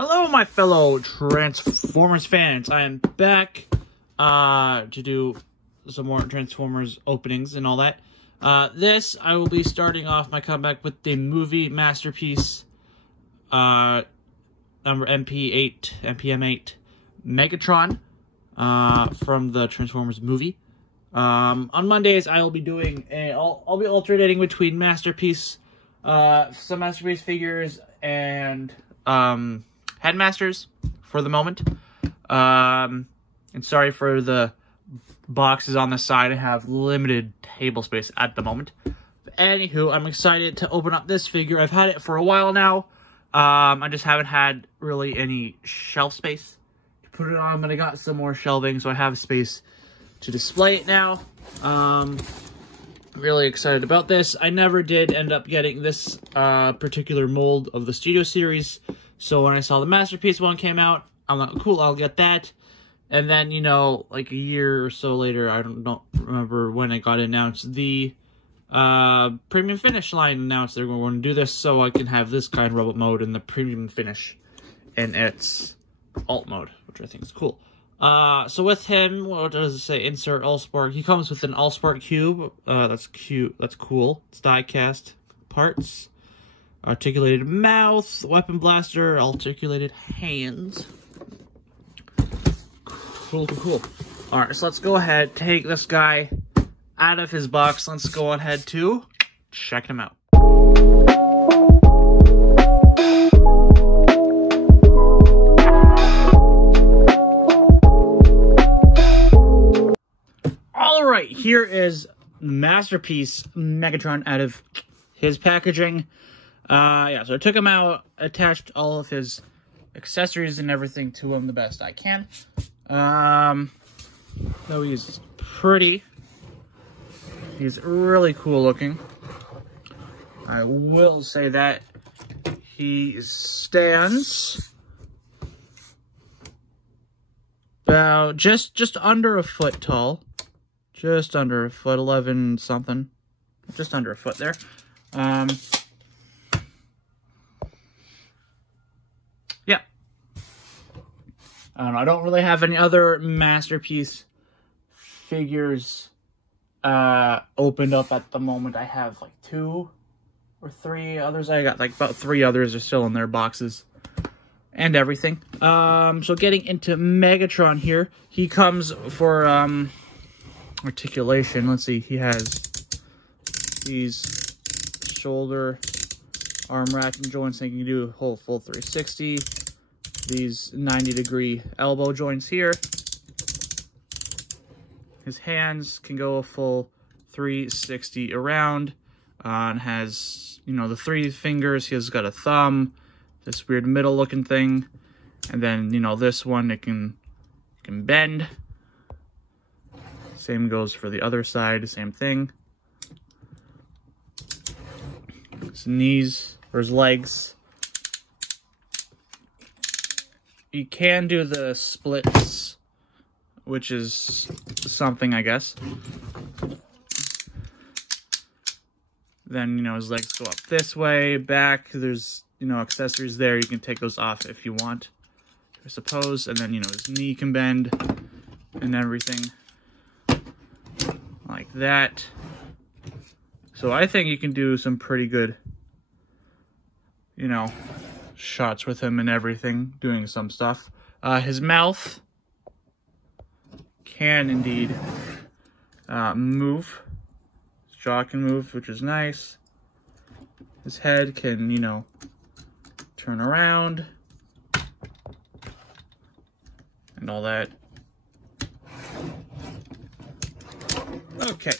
Hello, my fellow Transformers fans. I am back to do some more Transformers openings and all that. I will be starting off my comeback with the Movie Masterpiece number MPM-8 Megatron from the Transformers movie. On Mondays, I will be doing I'll be alternating between Masterpiece, some Masterpiece figures, and Headmasters for the moment. And sorry for the boxes on the side. I have limited table space at the moment. But anywho, I'm excited to open up this figure. I've had it for a while now. I just haven't had really any shelf space to put it on, but I got some more shelving, so I have space to display it now. Really excited about this. I never did end up getting this particular mold of the Studio Series, so when I saw the Masterpiece one came out, I'm like, cool, I'll get that. And then, you know, like a year or so later, I don't remember when it got announced, the Premium Finish line announced they're going to do this, so I can have this kind of robot mode in the Premium Finish in its alt mode, which I think is cool. So with him, what does it say? Insert Allspark. He comes with an Allspark cube. That's cute. That's cool. It's die-cast parts. Articulated mouth, weapon blaster, articulated hands. Cool. Alright, so let's go ahead, take this guy out of his box. Let's go ahead to check him out. Alright, here is Masterpiece Megatron out of his packaging. Yeah, so I took him out, attached all of his accessories and everything to him the best I can. Though he's pretty. He's really cool looking. I will say that. He stands about just under a foot tall. Just under a foot, 11 something. Just under a foot there. Yeah. I don't know. I don't really have any other Masterpiece figures opened up at the moment. I have like 2 or 3 others. I got like about 3 others are still in their boxes and everything. So getting into Megatron here. He comes for Articulation. Let's see, he has these shoulder arm racking joints that you can do a whole full 360. These 90-degree elbow joints here. His hands can go a full 360 around. And has, you know, the 3 fingers. He's got a thumb, this weird middle looking thing, and then, you know, this one it can bend. Same goes for the other side, same thing. His knees, or his legs. You can do the splits, which is something, I guess. Then, you know, his legs go up this way, back. There's, you know, accessories there. You can take those off if you want, I suppose. And then, you know, his knee can bend and everything. Like that. So I think you can do some pretty good, you know, shots with him and everything, doing some stuff. His mouth can indeed move. His jaw can move, which is nice. His head can, you know, turn around and all that. Okay.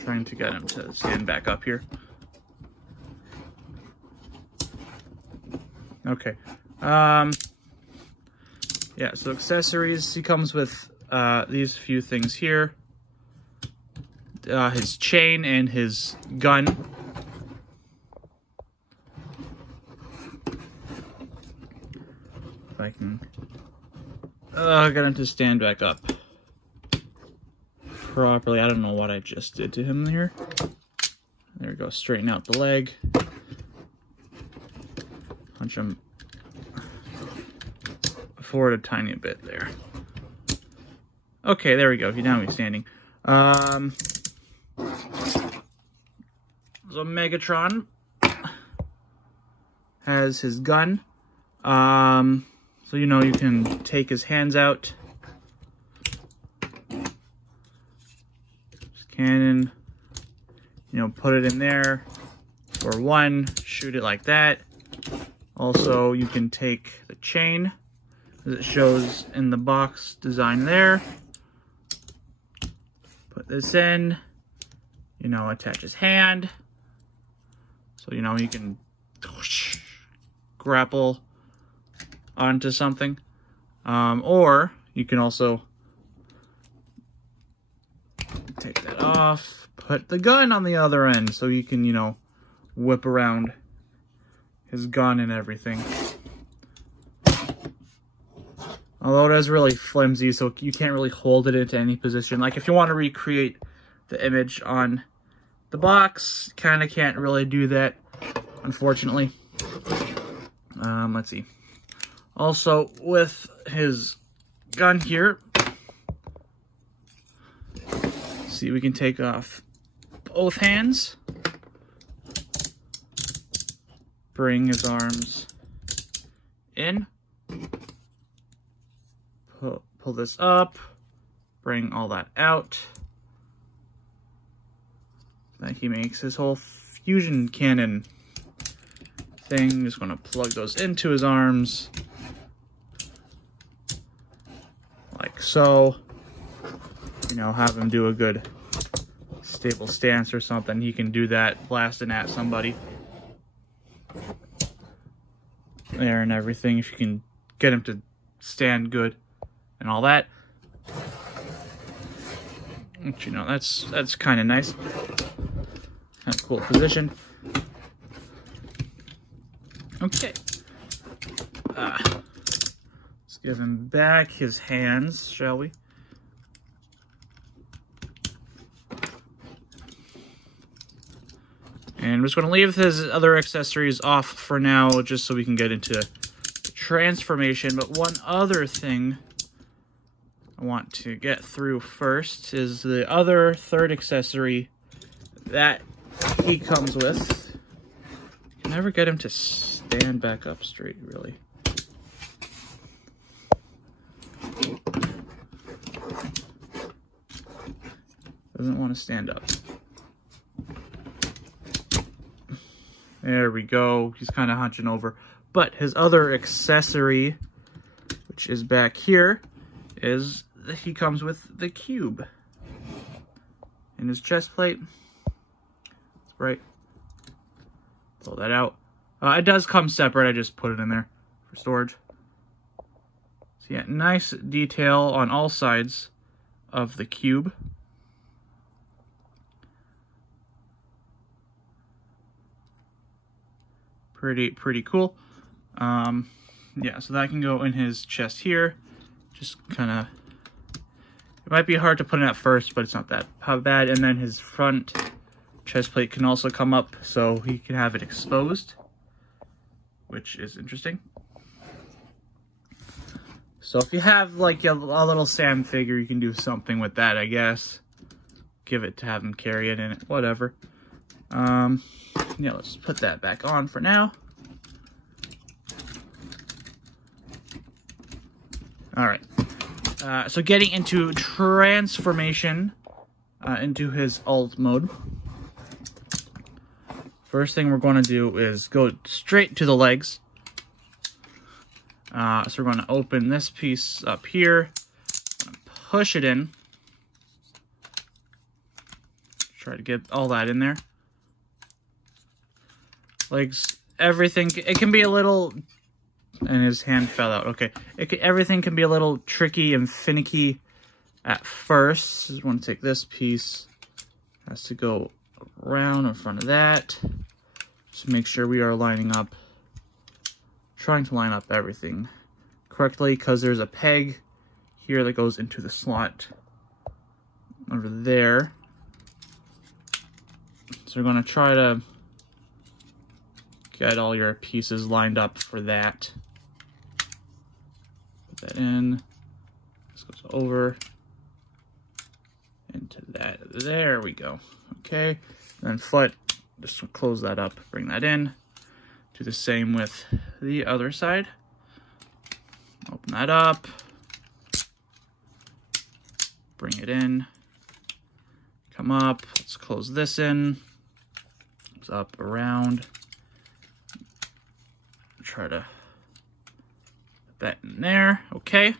Trying to get him to stand back up here. Okay. Yeah, so accessories. He comes with these few things here. His chain and his gun. If I can... I got him to stand back up properly. I don't know what I just did to him here. There we go, straighten out the leg. Punch them forward a tiny bit there. Okay, there we go. Now he's standing. So Megatron has his gun. So you know you can take his hands out. Just cannon. You know, put it in there. Or one, shoot it like that. Also, you can take the chain, as it shows in the box design there. Put this in, you know, attach his hand. So, you know, you can grapple onto something. Or you can also take that off, put the gun on the other end so you can, you know, whip around his gun and everything. Although it is really flimsy, so you can't really hold it into any position. Like if you want to recreate the image on the box, kind of can't really do that, unfortunately. Let's see. Also, with his gun here, see, we can take off both hands. Bring his arms in, pull this up, bring all that out. Then he makes his whole fusion cannon thing. Just going to plug those into his arms, like so. You know, have him do a good stable stance or something. He can do that blasting at somebody. There and everything, if you can get him to stand good and all that. But, you know, that's kind of nice. Kind of cool position. Okay. Let's give him back his hands, shall we? And I'm just going to leave his other accessories off for now, just so we can get into transformation. But one other thing I want to get through first is the other third accessory that he comes with. You can never get him to stand back up straight, really. Doesn't want to stand up. There we go. He's kind of hunching over. But his other accessory, which is back here, is that he comes with the cube in his chest plate. Right. Pull that out. It does come separate. I just put it in there for storage. So yeah, nice detail on all sides of the cube. Pretty cool. Yeah, so that can go in his chest here. Just kind of, it might be hard to put in at first, but it's not that bad. And then his front chest plate can also come up, so he can have it exposed, which is interesting. So if you have like a little Sam figure, you can do something with that, I guess. Give it to have him carry it in it, whatever. Yeah, let's put that back on for now. All right. So getting into transformation into his alt mode. First thing we're going to do is go straight to the legs. So we're going to open this piece up here, push it in. Try to get all that in there. Legs, everything, it can be a little, and his hand fell out, okay. Everything can be a little tricky and finicky at first. Just want to take this piece, has to go around in front of that. Just make sure we are lining up, trying to line up everything correctly, because there's a peg here that goes into the slot over there. So we're going to try to get all your pieces lined up for that. Put that in. This goes over into that. There we go. Okay. And then foot, just close that up, bring that in. Do the same with the other side. Open that up. Bring it in. Come up. Let's close this in. It's up, around. Try to put that in there. Okay.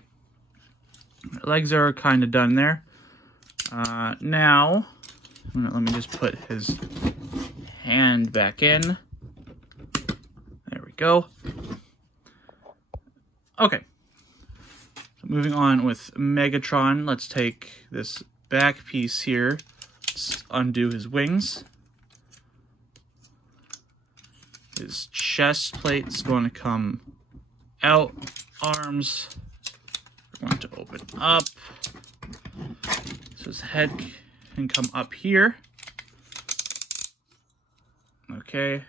Legs are kind of done there. Now, let me just put his hand back in. There we go. Okay. So moving on with Megatron, let's take this back piece here. Let's undo his wings. His chest plate is going to come out. Arms are going to open up. So his head can come up here. Okay.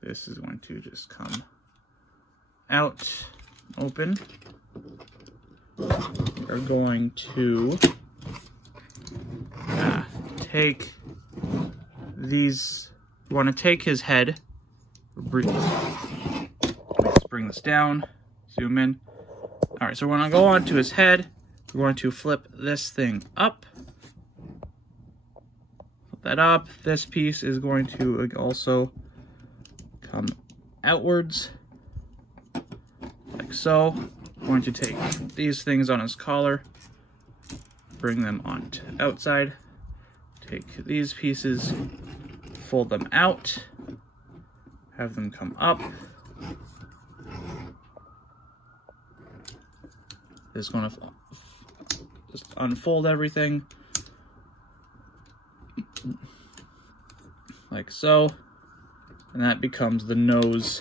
This is going to just come out, open. We're going to take these. We want to take his head. Let's bring this down, zoom in. All right, so we're going to go on to his head. We're going to flip this thing up. Flip that up. This piece is going to also come outwards, like so. I'm going to take these things on his collar, bring them onto outside, take these pieces, fold them out, have them come up. Just going to just unfold everything like so, and that becomes the nose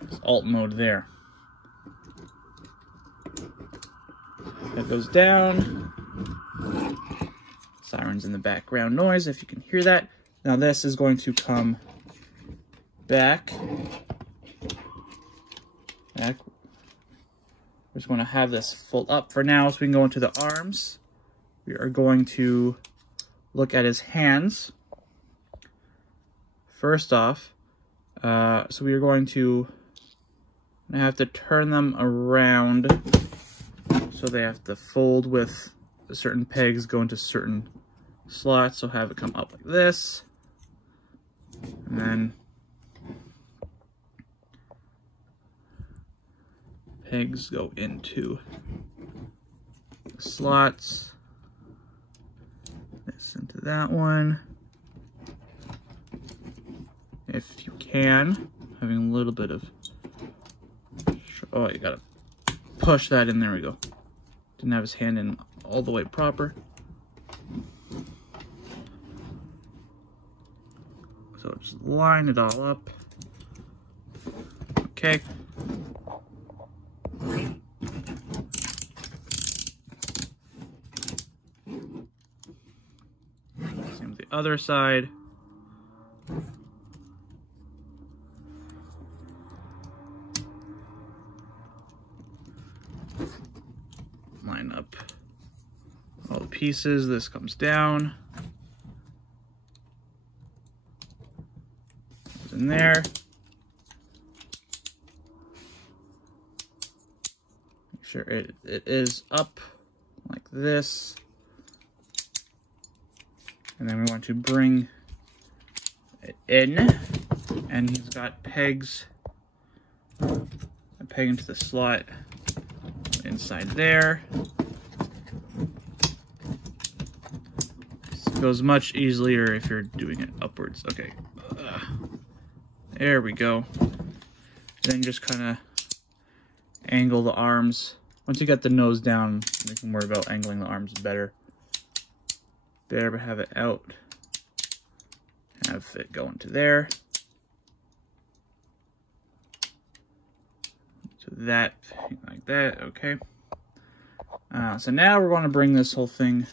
of alt mode there. That goes down. Sirens in the background noise, if you can hear that. Now this is going to come back. We're just going to have this fold up for now so we can go into the arms. We are going to look at his hands. First off, so we are going to have to turn them around so they have to fold with certain pegs, go into certain slots, so have it come up like this. And then pegs go into the slots. This into that one. If you can, having a little bit of, oh, you gotta push that in, there we go. Didn't have his hand in all the way proper. So just line it all up. Okay. Same with the other side. Line up all the pieces. This comes down. Goes in there. Make sure it is up like this. And then we want to bring it in. And he's got pegs. A peg into the slot inside there. This goes much easier if you're doing it upwards. Okay, there we go. Then just kind of angle the arms. Once you get the nose down, you can worry about angling the arms better. There, but have it out. Have it go into there. That, like that, okay. So now we're going to bring this whole thing,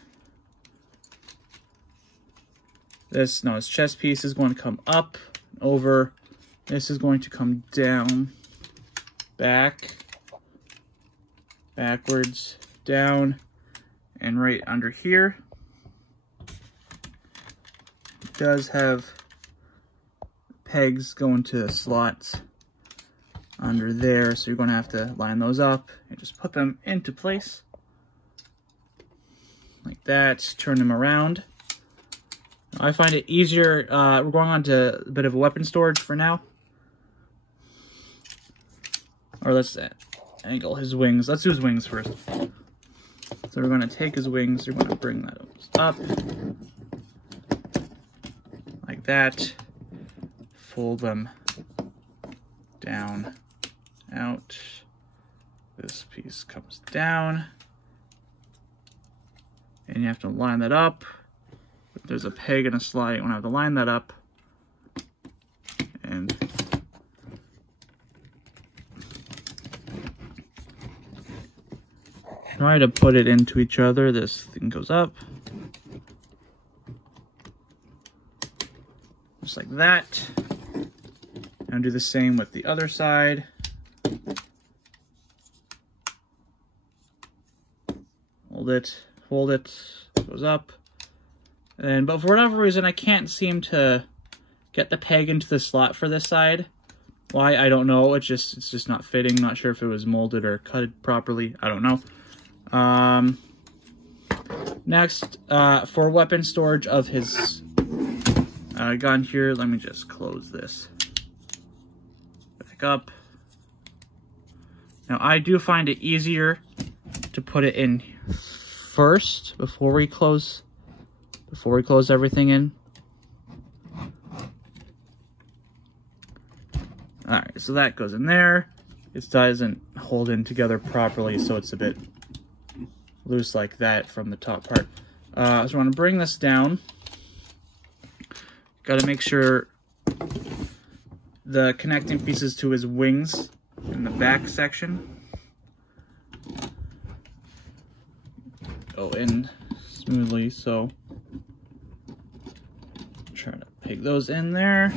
his chest piece is going to come up, over, This is going to come down, backwards, down, and right under here. It does have pegs going to slots under there, so you're going to have to line those up and just put them into place like that. Turn them around. I find it easier. We're going on to a bit of a weapon storage for now. Or let's angle his wings. Let's do his wings first. So we're going to take his wings. We're going to bring those up like that. Fold them down, out. This piece comes down. And you have to line that up. If there's a peg and a slot, you want to have to line that up. And try to put it into each other. This thing goes up. Just like that. And do the same with the other side. Hold it, goes up. But for whatever reason, I can't seem to get the peg into the slot for this side. Why, I don't know. It's just not fitting. Not sure if it was molded or cut properly. I don't know. Next, for weapon storage of his gun here, let me just close this back up. Now, I do find it easier to put it in first before we close everything in. Alright, so that goes in there. It doesn't hold in together properly, so it's a bit loose like that from the top part. So I want to bring this down. Got to make sure the connecting pieces to his wings in the back section go in smoothly, so try to peg those in there.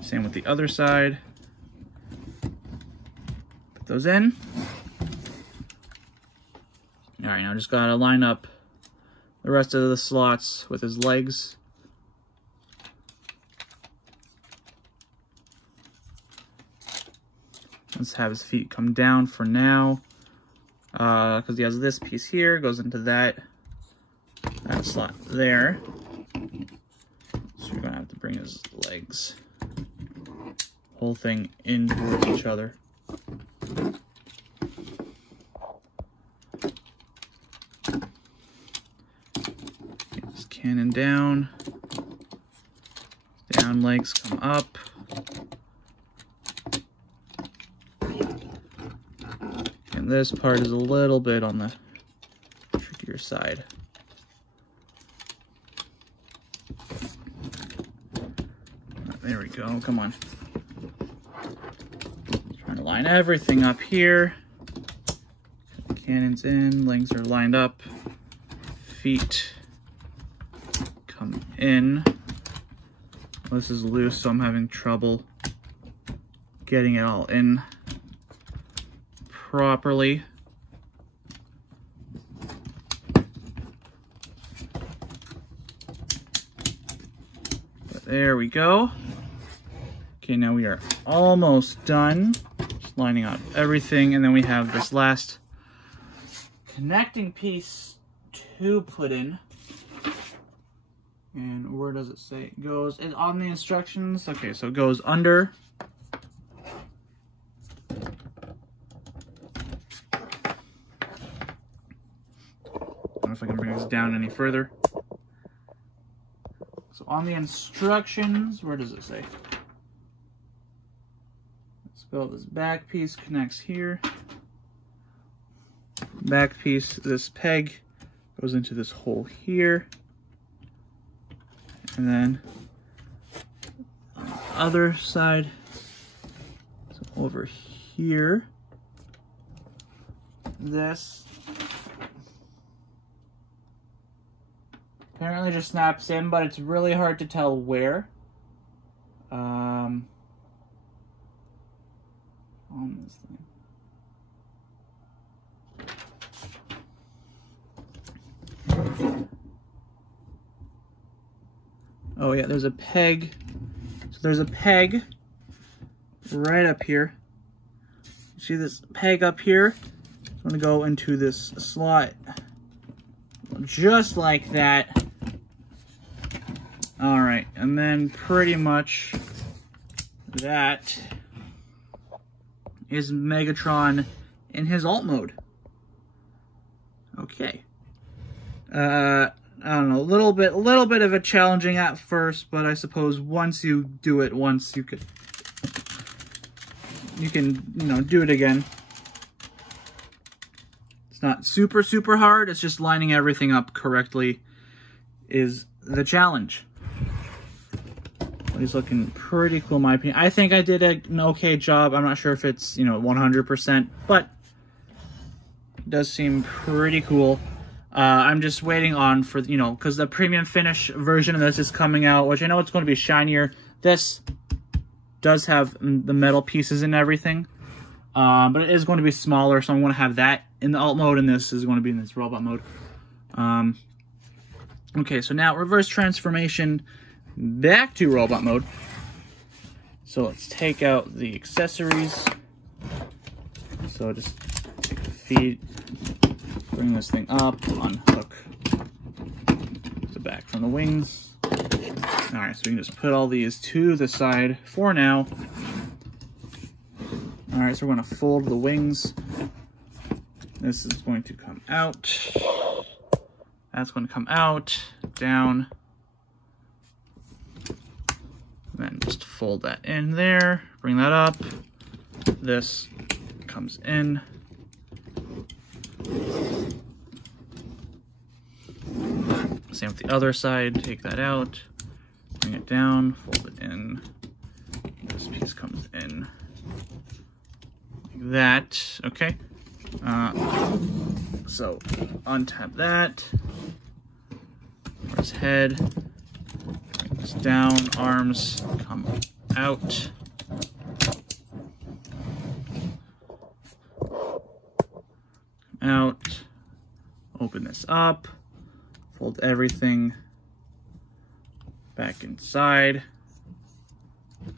Same with the other side. Put those in. Alright, now just gotta line up the rest of the slots with his legs. Let's have his feet come down for now. Because he has this piece here, goes into that slot there. So you're gonna have to bring his legs, whole thing in towards each other. Get this cannon down, legs come up. And this part is a little bit on the trickier side. There we go, come on. Trying to line everything up here. Cannons in, legs are lined up. Feet come in. This is loose, so I'm having trouble getting it all in properly. But there we go. Okay, now we are almost done. Just lining up everything, and then we have this last connecting piece to put in. And where does it say it goes? It's on the instructions. Okay, so it goes under. I don't know if I can bring this down any further. So on the instructions, where does it say? Let's go, this back piece connects here. Back piece, this peg goes into this hole here. And then on the other side, so over here, this apparently just snaps in, but it's really hard to tell where. on this thing. Oh yeah, there's a peg. So there's a peg right up here. See this peg up here? It's going to go into this slot just like that. All right, and then pretty much that is Megatron in his alt mode. Okay. I don't know, a little bit of a challenging at first, but I suppose once you do it once, you can, you know, do it again. It's not super hard. It's just lining everything up correctly is the challenge. But he's looking pretty cool in my opinion. I think I did an okay job. I'm not sure if it's, you know, 100%, but it does seem pretty cool. I'm just waiting on for, you know, because the premium finish version of this is coming out, which I know it's going to be shinier. This does have the metal pieces and everything, but it is going to be smaller, so I'm going to have that in the alt mode, and this is going to be in this robot mode. Okay, so now reverse transformation back to robot mode. So let's take out the accessories. So just take the feet, bring this thing up, unhook the back from the wings. Alright, so we can just put all these to the side for now. Alright, so we're going to fold the wings. This is going to come out. That's going to come out, down. Then just fold that in there, bring that up. This comes in. Same with the other side, take that out, bring it down, fold it in. This piece comes in like that, okay. So untap that, his head, bring this down, arms come out. Out, open this up, fold everything back inside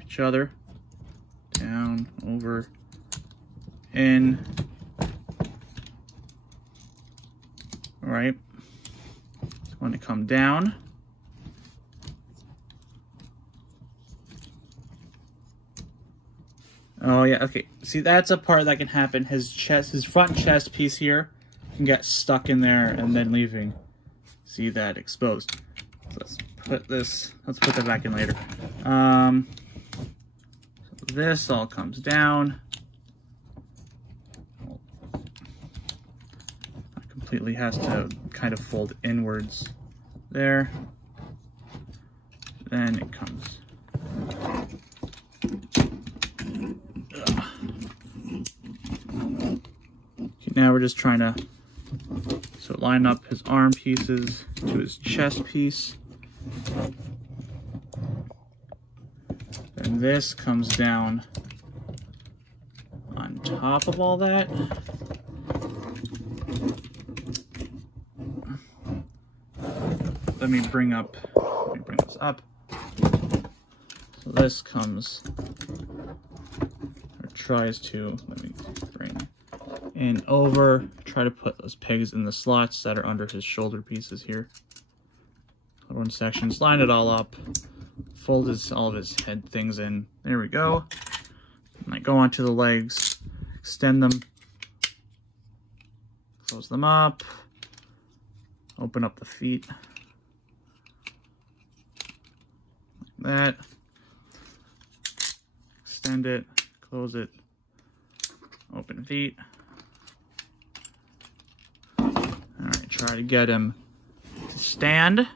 each other, down, over, in. All right, it's going to come down. Oh yeah, okay. See, that's a part that can happen. His chest, his front chest piece here can get stuck in there and then leaving. See that exposed. So let's put that back in later. So this all comes down. It completely has to kind of fold inwards there. Then it comes. Now we're just trying to line up his arm pieces to his chest piece. And this comes down on top of all that. Let me bring this up. So this comes, or tries to, let me bring in over, try to put those pegs in the slots that are under his shoulder pieces here. One sections, line it all up, fold all of his head things in. There we go. And I go onto the legs, extend them, close them up, open up the feet, like that, extend it, close it, open feet. Alright, try to get him to stand.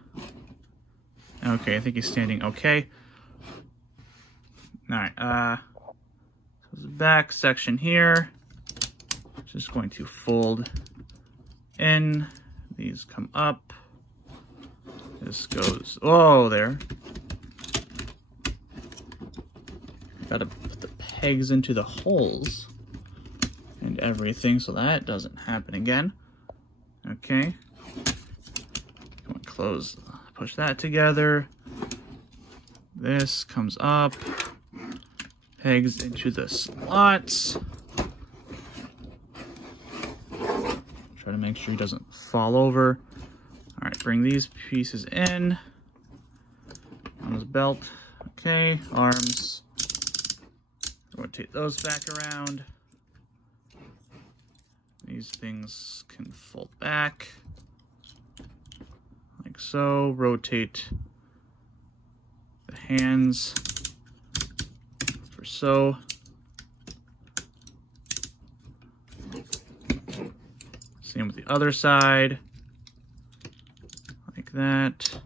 Okay, I think he's standing okay. Alright, so the back section here, just going to fold in. These come up. This goes, oh, there. Gotta put the pegs into the holes and everything, so that doesn't happen again. Okay. Close, push that together. This comes up, pegs into the slots. Try to make sure he doesn't fall over. All right, bring these pieces in on his belt. Okay, arms. Rotate those back around. These things can fold back like so. Rotate the hands for so. Same with the other side, like that.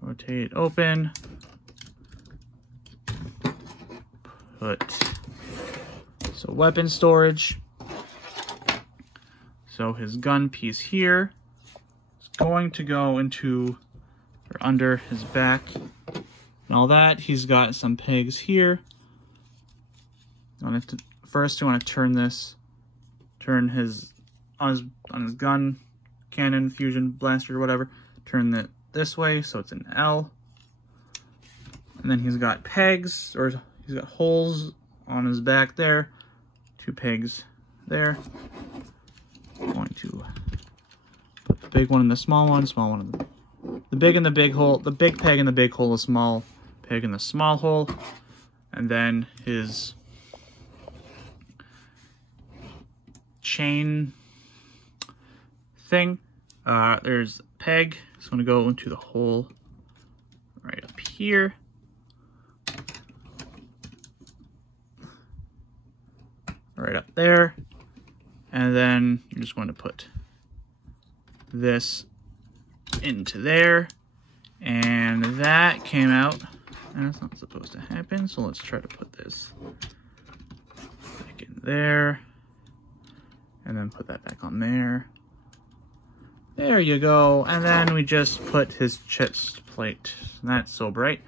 Rotate open. Put so weapon storage. So his gun piece here is going to go into or under his back and all that. He's got some pegs here. First, you want to turn this, turn his on his gun, cannon, fusion, blaster, or whatever. Turn it this way so it's an L. And then he's got pegs, or he's got holes on his back there. 2 pegs there. I'm going to put the big one in the small one in the big in the big hole, the big peg in the big hole, the small peg in the small hole, and then his chain thing. There's a peg. It's going to go into the hole right up here. Right up there. And then you're just going to put this into there. And that came out. And that's not supposed to happen. So let's try to put this back in there. And then put that back on there. There you go. And then we just put his chest plate. And that's so bright.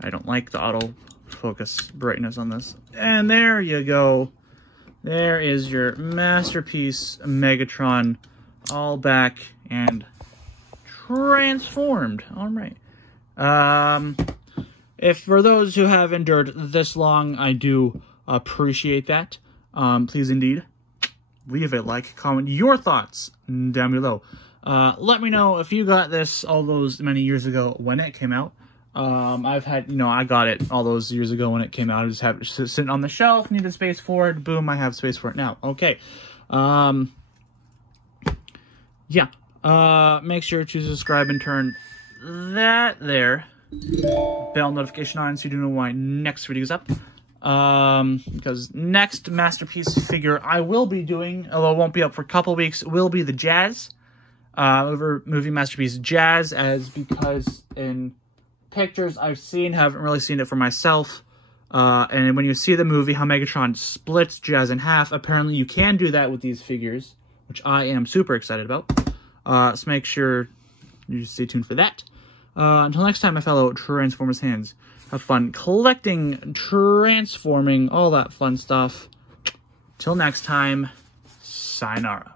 I don't like the autofocus brightness on this. And there you go. There is your Masterpiece Megatron, all back and transformed. All right. If for those who have endured this long, I do appreciate that. Please indeed leave a like, comment your thoughts down below. Let me know if you got this all those many years ago when it came out. I've had, I got it all those years ago when it came out. I just have it sitting on the shelf, needed space for it. Boom, I have space for it now. Okay. Yeah. Make sure to subscribe and turn that there bell notification on so you do know why next video is up. Because next Masterpiece figure I will be doing, although it won't be up for a couple weeks, will be the Jazz. Over Movie Masterpiece Jazz, because in pictures I've seen, haven't really seen it for myself. And when you see the movie, how Megatron splits Jazz in half, apparently you can do that with these figures, which I am super excited about. So make sure you stay tuned for that. Until next time, my fellow Transformers hands, have fun collecting, transforming, all that fun stuff. Till next time, sayonara.